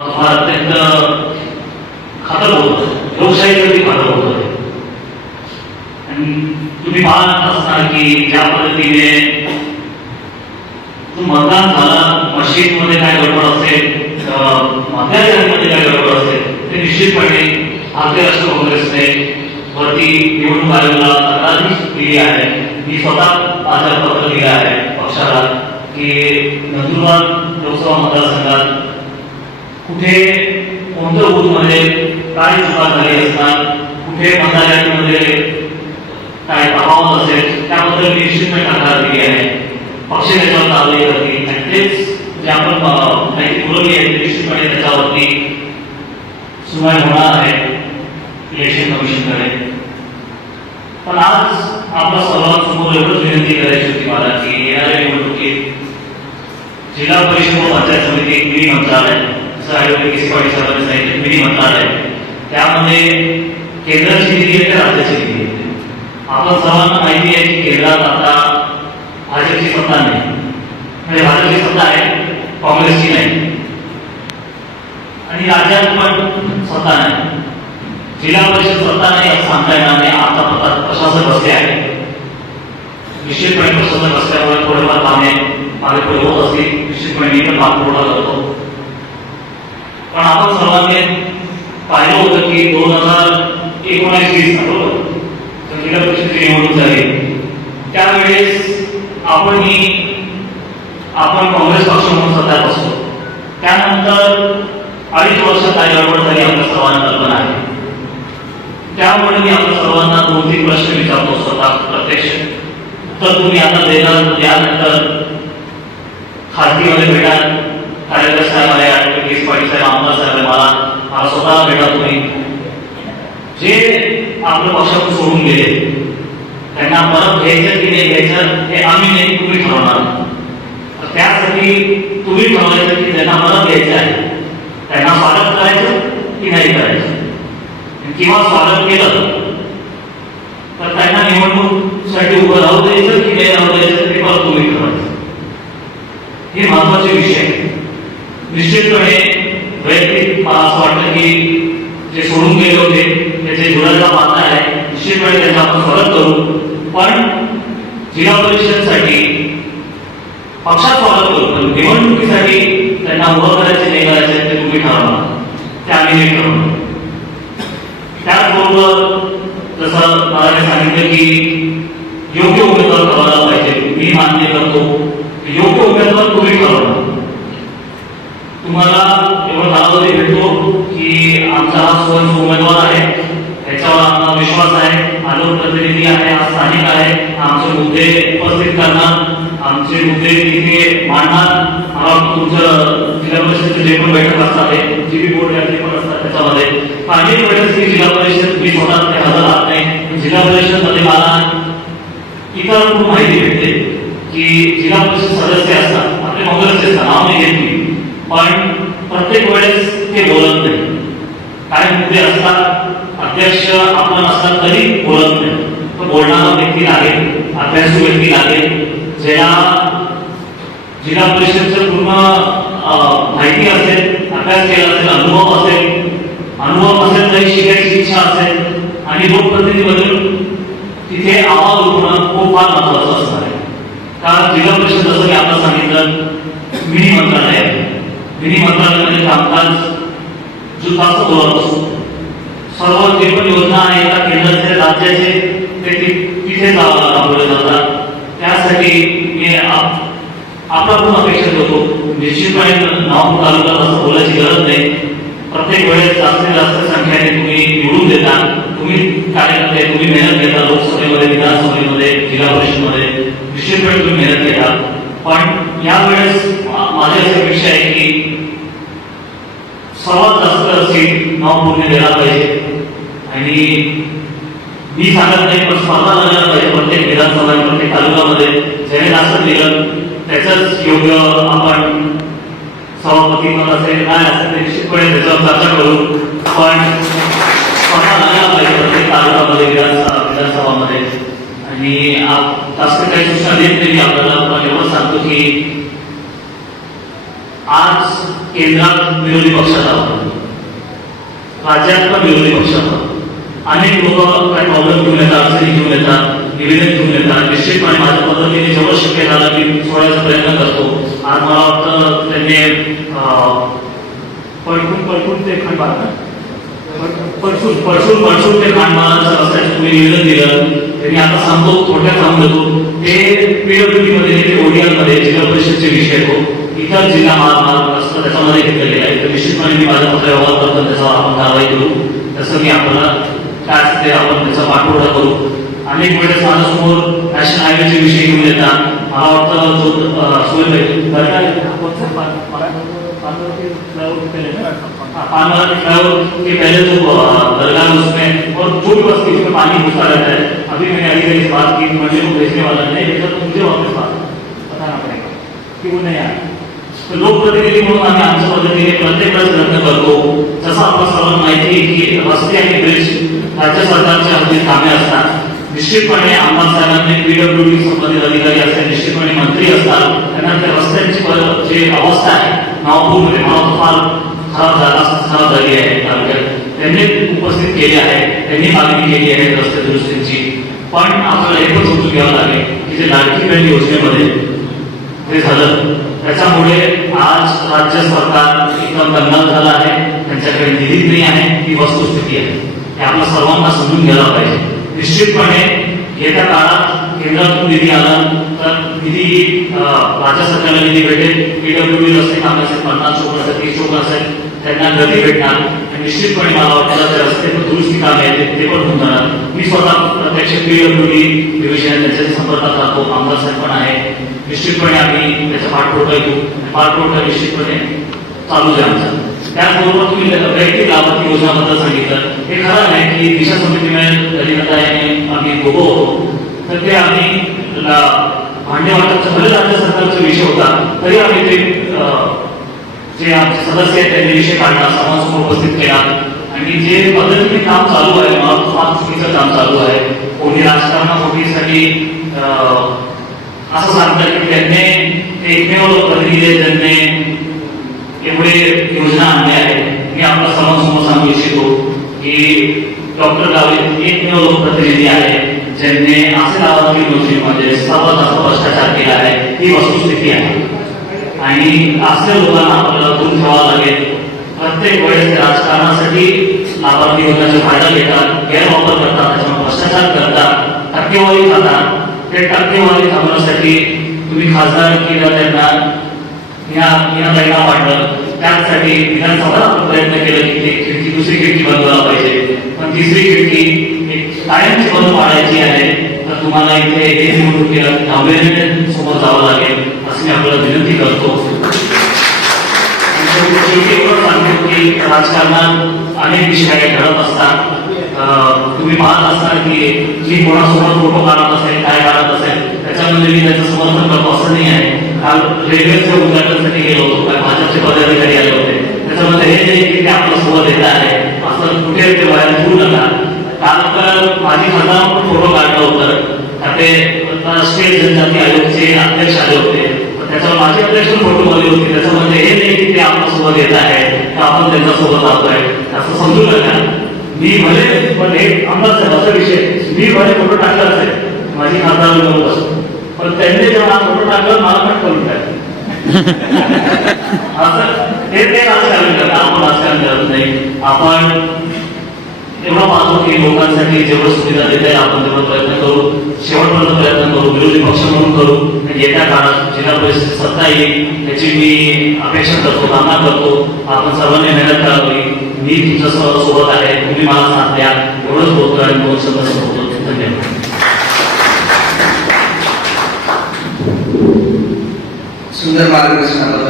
हा अत्यंत खातर होत. लोकशाहीसाठी खातर होत आणि तुम्ही पाहत असणार की ज्या पद्धतीने मतदान झाला मशीनमध्ये काय गडबड असेल मतदारमध्ये काय गडबड असेल ते निश्चितपणे भारतीय राष्ट्र काँग्रेसने वरती निवडणूक आयोगाला तक्रार दिली आहे. मी स्वतः माझ्या पत्र दिलं आहे पक्षाला की नंदुरबार लोकसभा मतदारसंघात कुठे कोणत्या बूथमध्ये काय चुका झाली असणार, कुठे मतदारांमध्ये काय तफावत असेल, त्याबद्दल मी निश्चितपणे तक्रार दिली आहे. पक्ष त्याच्यावर कारवाई करतील. आणि तेच जे आपण माहिती पुरवली आहे निश्चितपणे त्याच्यावरती सुनावणी होणार आहे इलेक्शन कमिशनकडे पण आज आपल्या सर्वांसमोर एवढंच विनंती करायची होती मला की येणाऱ्या निवडणुकीत जिल्हा परिषद व पंचायत समिती मंत्रालय जसं आयुर्वेदिक पाटील साहेबांनी सांगितलं मिनी मंत्रालय. त्यामध्ये केंद्राची निधी आहे राज्याची निधी येते आपण सर्वांना माहिती आहे की केंद्रात आता भाजपची सत्ता नाही. म्हणजे भाजपची सत्ता आहे काँग्रेसची नाही. आणि राज्यात पण सत्ता नाही. जिल्हा परिषद सत्ता नाही असं सांगता येणार नाही. आता प्रशासक बसले आहे निश्चितपणे प्रशासक बसल्यामुळे थोडेफार कामे मागे पुढे होत असतील. निश्चितपणे मी पण पाठपुरावा करतो पण आपण सर्वांनी पाहिलं होतं की दोन हजार एकोणीस वीस बरोबर जिल्हा परिषदेची निवडणूक झाली. त्यावेळेस आपण ही आपण काँग्रेस पक्ष म्हणून सत्यात बसतो त्यानंतर अडीच वर्षात काय गडबड झाली आपल्या सर्वांना कल्पना आहे. त्यामुळे मी आपल्या सर्वांना दोन तीन प्रश्न विचारतो स्वतः प्रत्यक्ष. तर तुम्ही आता देणार यानंतर खासगीमध्ये भेटाल कार्यकर साहेब आहे ऍडव्होकेट पाटील साहेब आमदार साहेब मला मला स्वतःला भेटा तुम्ही जे आपल्या पक्षातून सोडून गेले त्यांना परत घ्यायचं की नाही घ्यायचं हे आम्ही नाही तुम्ही ठरवणार. त्यासाठी तुम्ही ठरवायचं की त्यांना परत घ्यायचं आहे. त्यांना स्वागत करायचं की नाही करायचं? किंवा स्वागत केलं तर त्यांना निवडणूकसाठी उभं राहू द्यायचं की नाही राहू द्यायचं ते परत तुम्ही ठरवायचं हे महत्त्वाचे विषय आहेत. निश्चितपणे वैयक्तिक मला असं वाटतं की जे सोडून गेले होते त्याचे जुळायला पात्र आहे निश्चितपणे त्यांना आपण स्वागत करू पण जिल्हा परिषदेसाठी पक्षात स्वागत करू पण निवडणुकीसाठी त्यांना उभं करायचे नाही करायचे ते तुम्ही ठरवा. ते आम्ही नाही ठरवणार त्याचबरोबर जसं मला सांगितलं की योग्य उमेदवार ठरवायला पाहिजे. मी मान्य करतो. योग्य उमेदवार तुम्ही ठरवा. तुम्हाला एवढं कालावधी भेटतो की आमचा हा स्वयं उमेदवार आहे. त्याच्यावर आमचा विश्वास आहे. आलोक प्रतिनिधी आहे हा स्थानिक आहे. आमचे मुद्दे उपस्थित करणार. आमचे मुद्दे तिथे मांडणार. आम्हाला तुमचं जिल्हा परिषदेचे जे पण बैठक असतात जी बी बोर्ड जे पण असतात त्याच्यामध्ये. अनेक वेळेस ही जिल्हा परिषद मी स्वतः ते हजर राहत नाही. जिल्हा परिषदमध्ये मला इतर खूप माहिती भेटते की जिल्हा परिषद सदस्य असतात आपले काँग्रेसचे असतात नाव नाही घेत मी. पण प्रत्येक वेळेस ते बोलत नाही. काय मुद्दे असतात अध्यक्ष आपण असतात तरी बोलत नाही. तो बोलणारा व्यक्ती लागेल अभ्यासू व्यक्ती लागेल ज्या जिल्हा परिषदचं पूर्ण माहिती असेल अभ्यास केला असेल अनुभव असेल अनुभव असेल तरी शिकायची इच्छा असेल आणि लोकप्रतिनिधी बनून तिथे आवाज उठणं खूप फार महत्वाचं असणार आहे. कारण जिल्हा परिषद जसं की आपण सांगितलं मिनी मंत्रालय आहे. मिनी मंत्रालयामध्ये कामकाज जो जास्त असतो. सर्व जे पण योजना आहे त्या केंद्राचे राज्याचे ते तिथे राबवले जातात. त्यासाठी मी आप- आपल्याकडून करतो. होतो निश्चितपणे नाव तालुक्यात असं बोलायची गरज नाही. प्रत्येक वेळेस जास्तीत जास्त संख्येने तुम्ही निवडून देता. तुम्ही कार्यकर्ते तुम्ही मेहनत घेता लोकसभेमध्ये विधानसभेमध्ये जिल्हा परिषदमध्ये. निश्चितपणे तुम्ही मेहनत घेता. पण यावेळेस माझी अशी अपेक्षा आहे की सर्वात जास्त सीट नाव पूर्ण द्यायला पाहिजे. आणि मी सांगत नाही पण स्पर्धा लागायला पाहिजे प्रत्येक विधानसभा प्रत्येक तालुक्यामध्ये. ज्याने जास्त दिलं त्याच योग्य आपण सभापती पण असेल काय असेल ते निश्चितपणे त्याच्यावर चर्चा करू. पण स्पर्धा लागायला पाहिजे प्रत्येक तालुक्यामध्ये विधानसभा विधानसभामध्ये. आणि आप- जास्त काही सूचना देत नाही आपल्याला पण एवढं सांगतो की आज केंद्रात विरोधी पक्षात आहोत राज्यात पण विरोधी पक्षात आहोत अनेक लोक काही प्रॉब्लेम घेऊन येतात अडचणी घेऊन येतात निवेदन घेऊन येतात. निश्चितपणे माझ्या पद्धतीने जेवढं शक्य झालं मी सोडायचा प्रयत्न करतो. आणि मला वाटतं त्यांनी अं, पडकून पडकून ते खंड बांधतात परसून पळसून ते खानमालाचं असल्याचं तुम्ही निवेदन दिलं. त्यांनी आता सांगतो थोडक्यात सांगून देतो. ते पीडब्ल्यूडीमध्ये ते ओडियामध्ये मध्ये जिल्हा परिषदचे विषय हो. इतर जिल्हा महामार्ग त्याच्यामध्ये घेतलं आहे तर निश्चितपणे मी माझ्या पत्र व्यवहार करतो त्याचा आपण कारवाई करू. तसं मी आपल्याला काय ते आपण त्याचा पाठपुरावा करू. अनेक वेळेस माझ्यासमोर नॅशनल हायवेचे विषय घेऊन येतात मला वाटतं जो अं, सोय बरं काय कोणतं के पहले. तो दरगाह उसमें और जो भी बस्ती उसमें पानी घुसता रहता है अभी मैंने बात म्हणजे की मुझे को भेजने वाला नहीं भेजा तो मुझे वापस बात बताना पड़ेगा कि वो नहीं आया लोकप्रतिनिधी म्हणून आम्ही आमच्या पद्धतीने प्रत्येक वेळेस प्रयत्न करतो जसं आपण सर्वांना माहिती आहे की रस्ते आणि ब्रिज राज्य सरकारच्या हद्दीत कामे असतात. निश्चितपणे आमदार साहेबांनी पीडब्ल्यूडी संबंधित अधिकारी असतात निश्चितपणे मंत्री असतात. त्यांना त्या रस्त्यांची जे अवस्था आहे नावपूरमध्ये मला फार खराब झाला खराब झाली आहे. तालुक्यात त्यांनी उपस्थित केले आहे त्यांनी मागणी केली आहे रस्ते दुरुस्तीची. पण आपल्याला एकच समजून घ्यावं लागेल की जे लाडकी बहीण योजनेमध्ये ते झालं. त्याच्यामुळे आज राज्य सरकार एकदम दंगल झालं आहे. त्यांच्याकडे निधी नाही आहे. ही वस्तुस्थिती आहे. हे आपल्या सर्वांना समजून घ्यायला पाहिजे. निश्चितपणे येत्या काळात केंद्रातून निधी आला तर निधी राज्य सरकारला निधी भेटेल. पीडब्ल्यू रस्ते काम असेल पन्नास चोक असेल तीस चोक असेल त्यांना गती भेटणार. आणि निश्चितपणे मला वाटतं रस्ते पण दुरुस्ती कामे आहेत ते- पण होऊन जाणार. मी स्वतः प्रत्यक्ष पीडब्ल्यूडी डिव्हिजन संपर्कात राहतो आमदार साहेब पण आहे. निश्चितपणे आम्ही त्याचा पाठपुरावा घेऊ पाठपुरवठा निश्चितपणे चालू आहे आमचा. त्याचबरोबर तुम्ही वैयक्तिक लाभार्थी योजनाबद्दल सांगितलं. हे खरं आहे की दिशा समितीमुळे आम्ही दोघं होतो. तर ते आम्ही भांडे वाटपचा भले राज्य सरकारचा विषय होता तरी आम्ही ते जे आमचे सदस्य आहेत त्यांनी विषय काढला समाजासमोर उपस्थित केला. आणि जे पद्धतीने काम चालू आहे मला चुकीचं काम चालू आहे कोणी राजकारणापोटीसाठी अं, असं सांगतात की त्यांनी एकमेव प्रतिनिधी आहेत ज्यांनी एवढे योजना आणल्या आहेत. मी आपला समोर सांगू इच्छितो की डॉक्टर गावे एकमेव लोकप्रतिनिधी आहे ज्यांनी असे लाभार्थी योजनेमध्ये सर्वात जास्त भ्रष्टाचार केला आहे ही वस्तुस्थिती आहे. आणि असे लोकांना आपल्याला दूर ठेवावं लागेल. प्रत्येक वेळेस राजकारणासाठी लाभार्थी योजनाचा फायदा घेतात गैरवापर करतात त्याच्यामुळे भ्रष्टाचार करतात टक्केवारी खातात. ते टक्केवारी थांबवण्यासाठी तुम्ही खासदार केला त्यांना. या या महिना वाढलं त्यासाठी विधानसभा आपण प्रयत्न केला की ते खिडकी दुसरी खिडकी बनवायला पाहिजे. पण तिसरी खिडकी एक कायमची बंद पाडायची आहे. तर तुम्हाला इथे एक निवडणुकीला गांभीर्याने समोर जावं लागेल असं मी आपल्याला विनंती करतो. शेवटी एवढं सांगतो की राजकारणात अनेक विषय घडत असतात. तुम्ही पाहत असता की मी कोणासोबत फोटो काढत असेल काय काढत असेल त्याच्यामध्ये मी त्याचं समर्थन करतो असं नाही आहे. काल रेल्वेचं उद्घाटनासाठी गेलो होतो काय भाजपचे पदाधिकारी आले होते. त्याच्यामध्ये हे जे ते आपल्यासोबत येत आहे असं कुठे ते बाहेर घेऊ नका. काल तर माझी खासदार फोटो काढलं होतं. ते राष्ट्रीय जनजाती आयोगचे अध्यक्ष आले होते. त्याच्यावर माझी अध्यक्ष फोटो मध्ये होते. त्याच्यामध्ये हे नाही की ते आपल्यासोबत येत आहे का आपण त्यांच्यासोबत राहतोय असं समजू नका. मी भले पण एक आमदार विषय. मी भले फोटो टाकला असेल माझी खासदार बरोबर पण त्यांनी जेव्हा हा फोटो टाकला मला पण करून टाकलं. असं हे ते राजकारण करतात. आपण राजकारण करत नाही. आपण पाहतो की लोकांसाठी जेवढं सुविधा देता येईल आपण तेवढं प्रयत्न करू. शेवटपर्यंत प्रयत्न करू. विरोधी पक्ष म्हणून करू. येत्या काळात जिल्हा परिषद सत्ता येईल याची मी अपेक्षा करतो कामना करतो. आपण सर्वांनी मेहनत करावी. मी तुमच्यासोबत आहे. तुम्ही मला साथ द्या. एवढंच बोलतो आणि दोन शब्द बोलतो धन्यवाद. सुंदर मार्गदर्शनाबद्दल